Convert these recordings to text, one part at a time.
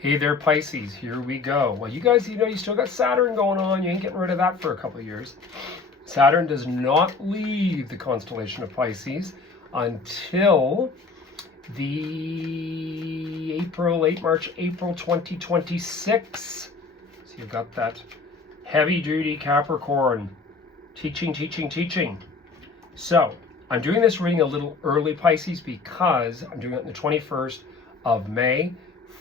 Hey there, Pisces. Here we go. Well, you guys, you still got Saturn going on. You ain't getting rid of that for a couple of years. Saturn does not leave the constellation of Pisces until the late March, April 2026. So you've got that heavy-duty Capricorn teaching. So I'm doing this reading a little early, Pisces, because I'm doing it on the 21st of May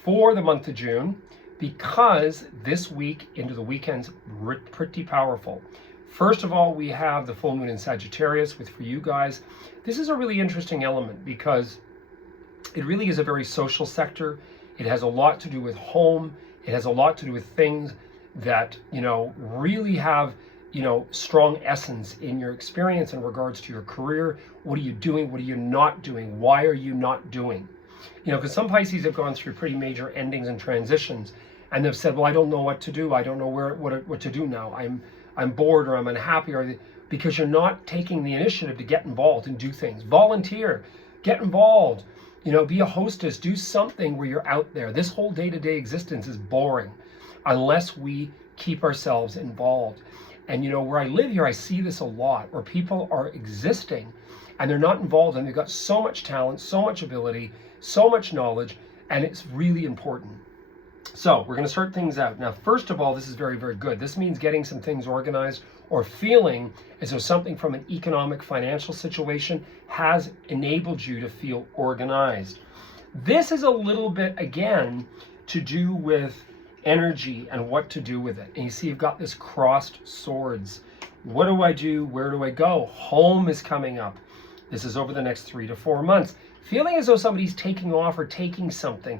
for the month of June, because this week into the weekend's pretty powerful. First of all, we have the full moon in Sagittarius, with for you guys, this is a really interesting element because it really is a very social sector. It has a lot to do with home. It has a lot to do with things that, really have, strong essence in your experience in regards to your career. What are you doing? What are you not doing? Why are you not doing? Because some Pisces have gone through pretty major endings and transitions, and they've said, well, I don't know what to do. I don't know what to do now. I'm bored, or I'm unhappy, because you're not taking the initiative to get involved and do things. Volunteer, get involved, be a hostess, do something where you're out there. This whole day-to-day existence is boring unless we keep ourselves involved. And where I live here, I see this a lot, where people are existing and they're not involved, and they've got so much talent, so much ability, so much knowledge, and it's really important. So we're going to start things out. Now, first of all, this is very, very good. This means getting some things organized, or feeling as though something from an economic, financial situation has enabled you to feel organized. This is a little bit, again, to do with energy and what to do with it. And you see, you've got this crossed swords. What do I do? Where do I go? Home is coming up. This is over the next 3 to 4 months. Feeling as though somebody's taking off or taking something.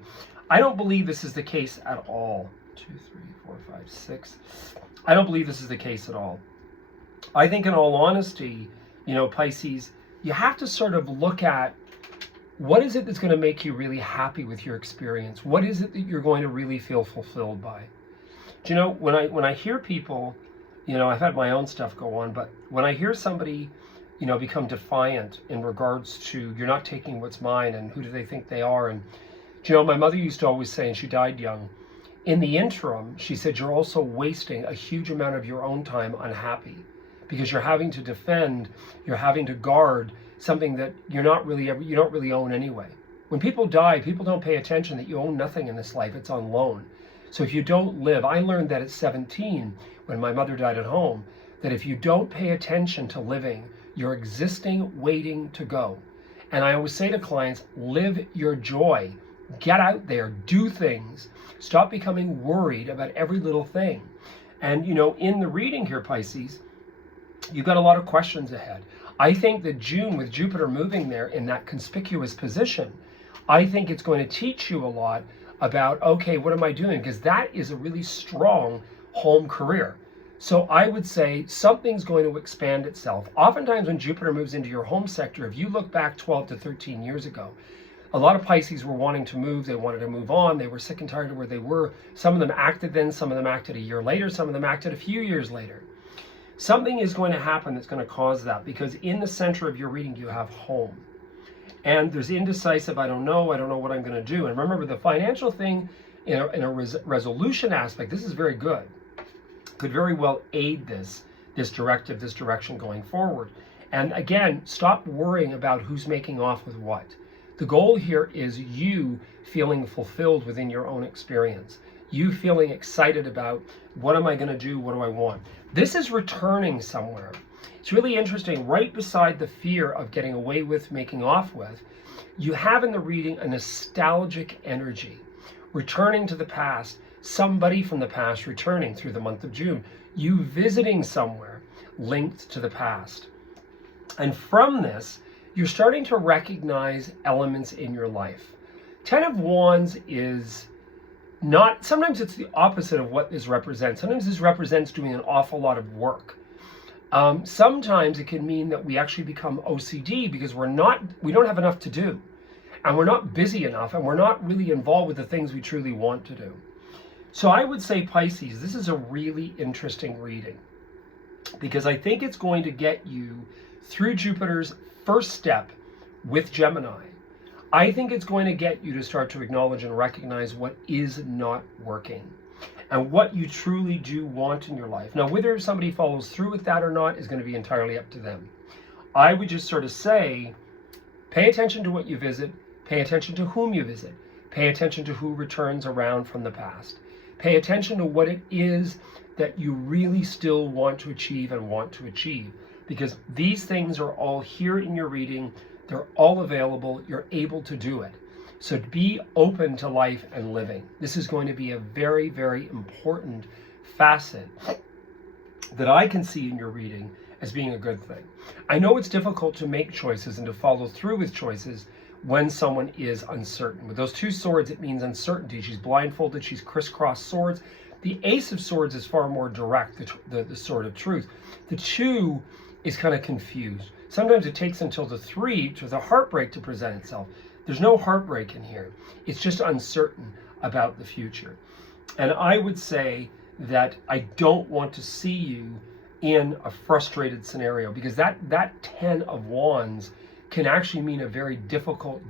I don't believe this is the case at all. 2, 3, 4, 5, 6. I don't believe this is the case at all. I think, in all honesty, Pisces, you have to sort of look at what is it that's going to make you really happy with your experience? What is it that you're going to really feel fulfilled by? Do you know, when I hear people, I've had my own stuff go on, but when I hear somebody, become defiant in regards to, you're not taking what's mine, and who do they think they are? And my mother used to always say, and she died young, in the interim, she said, you're also wasting a huge amount of your own time unhappy, because you're having to defend, you're having to guard something that you don't really own anyway. When people die, people don't pay attention that you own nothing in this life. It's on loan. So if you don't live, I learned that at 17, when my mother died at home, that if you don't pay attention to living, you're existing, waiting to go. And I always say to clients, live your joy. Get out there, do things. Stop becoming worried about every little thing. And, in the reading here, Pisces, you've got a lot of questions ahead. I think that June, with Jupiter moving there in that conspicuous position, I think it's going to teach you a lot about, okay, what am I doing? Because that is a really strong home career. So I would say something's going to expand itself. Oftentimes when Jupiter moves into your home sector, if you look back 12 to 13 years ago, a lot of Pisces were wanting to move. They wanted to move on. They were sick and tired of where they were. Some of them acted then, some of them acted a year later, some of them acted a few years later. Something is going to happen that's going to cause that, because in the center of your reading, you have home. And there's indecisive, I don't know what I'm going to do. And remember, the financial thing in a resolution aspect, this is very good. Could very well aid this direction going forward. And again, stop worrying about who's making off with what. The goal here is you feeling fulfilled within your own experience. You feeling excited about, what am I going to do? What do I want? This is returning somewhere. It's really interesting. Right beside the fear of getting away with, making off with, you have in the reading a nostalgic energy. Returning to the past, somebody from the past returning through the month of June. You visiting somewhere linked to the past. And from this, you're starting to recognize elements in your life. 10 of Wands is not, sometimes it's the opposite of what this represents. Sometimes this represents doing an awful lot of work. Sometimes it can mean that we actually become OCD because we don't have enough to do, and we're not busy enough, and we're not really involved with the things we truly want to do. So I would say, Pisces, this is a really interesting reading, because I think it's going to get you through Jupiter's first step with Gemini. I think it's going to get you to start to acknowledge and recognize what is not working and what you truly do want in your life. Now, whether somebody follows through with that or not is going to be entirely up to them. I would just sort of say, pay attention to what you visit, pay attention to whom you visit, pay attention to who returns around from the past. Pay attention to what it is that you really still want to achieve and want to achieve. Because these things are all here in your reading. They're all available. You're able to do it. So be open to life and living. This is going to be a very, very important facet that I can see in your reading as being a good thing. I know it's difficult to make choices and to follow through with choices when someone is uncertain. With those two swords, it means uncertainty. She's blindfolded, she's crisscrossed swords. The Ace of Swords is far more direct, the sword of truth. The Two is kind of confused. Sometimes it takes until the Three, to the heartbreak, to present itself. There's no heartbreak in here. It's just uncertain about the future. And I would say that I don't want to see you in a frustrated scenario, because that 10 of Wands can actually mean a very difficult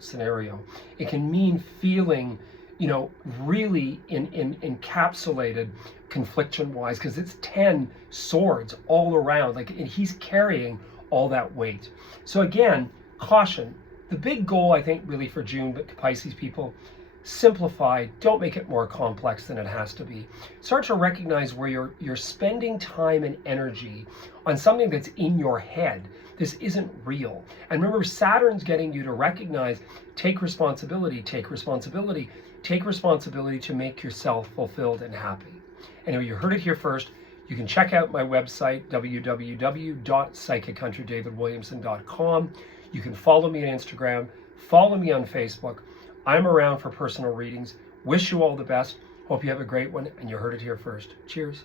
scenario. It can mean feeling, really encapsulated confliction-wise, because it's 10 swords all around, and he's carrying all that weight. So again, caution. The big goal, I think, really for June, but Pisces people, simplify. Don't make it more complex than it has to be. Start to recognize where you're spending time and energy on something that's in your head. This isn't real. And remember, Saturn's getting you to recognize, take responsibility, take responsibility, take responsibility to make yourself fulfilled and happy. Anyway, you heard it here first. You can check out my website, www.psychichunterdavidwilliamson.com. You can follow me on Instagram, follow me on Facebook. I'm around for personal readings. Wish you all the best. Hope you have a great one, and you heard it here first. Cheers.